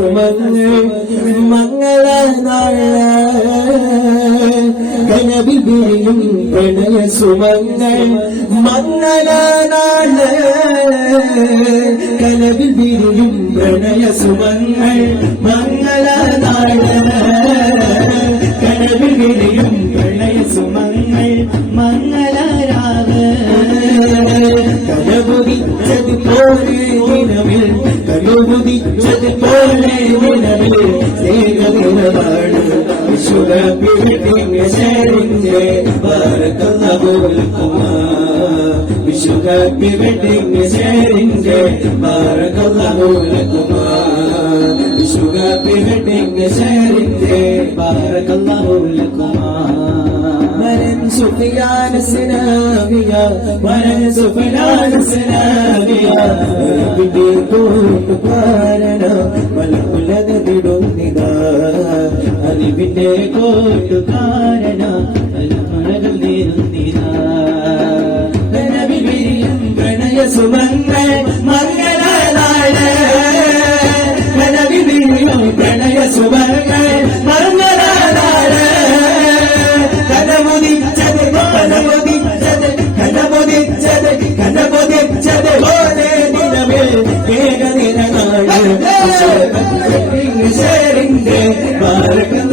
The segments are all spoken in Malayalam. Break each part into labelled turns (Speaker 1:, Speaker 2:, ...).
Speaker 1: സുമങ്ങൾ മംഗളനാൾ കനവിൽ വിരിയും പ്രണയ സുമങ്ങൾ മംഗളനാൾ കനവിൽ വിരിയും പ്രണയ സുമങ്ങൾ മംഗളനാൾ കനവിൽ വിരിയും പ്രണയ കലപുതിച്ചത് പോലെ സ്നേഹദിനമാണ് വിശുദ്ധ പിഴട്ടിങ് ശരിന്റെ വിശുദ്ധ പിഴട്ടിങ് ശരിന്റെ വിശുദ്ധ പിഴട്ടിങ് ശരിന്റെ ബാരക്കല്ല പോൽക്കുമാ മരൻ സുഫിയാൻ സ്നാവിയ മരൻ സുഫിയാൻ സ്നാവിയ വിധി കൂട്ടുകാരന മലകുലത വിടുന്നിതാ അറിവിന്റെ കൂട്ടുകാരന മലമലകൾ നേരുന്നിതാ കനവിരിയും പ്രണയ സുമങ്ങൾ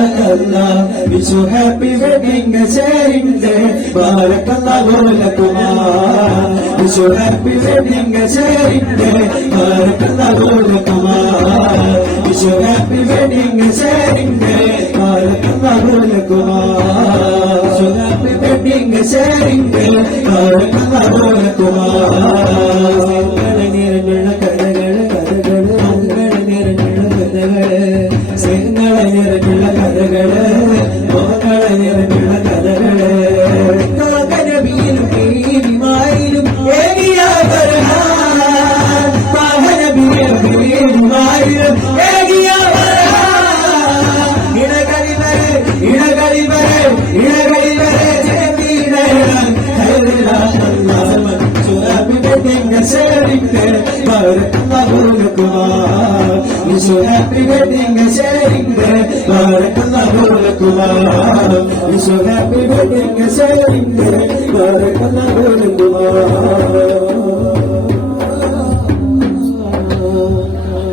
Speaker 1: ജയിടണം വിഷു ഹാപ്പി വെഡിങ് ശരിന്റെ ബാലക്കല്ലാകുമാ വിഷു ഹാപ്പി വെഡിങ് ശരിന്റെ ബാലക്കല്ലാകുമാ വിഷു ഹാപ്പി വെഡിങ് ശരിന്റെ നിറഞ്ഞുള്ള കഥകൾ നിറഞ്ഞുള്ള കഥകൾ. കാകനബിയിലും പേരുമായിലും പേരുമായിലും ഇടകളിവരെ ഇടകളിവരെ ഇടകളിവരെ ജനപീഡനം. Wish you happy wedding, sharing Barakallahu lakum Wish you happy wedding, sharing Barakallahu lakum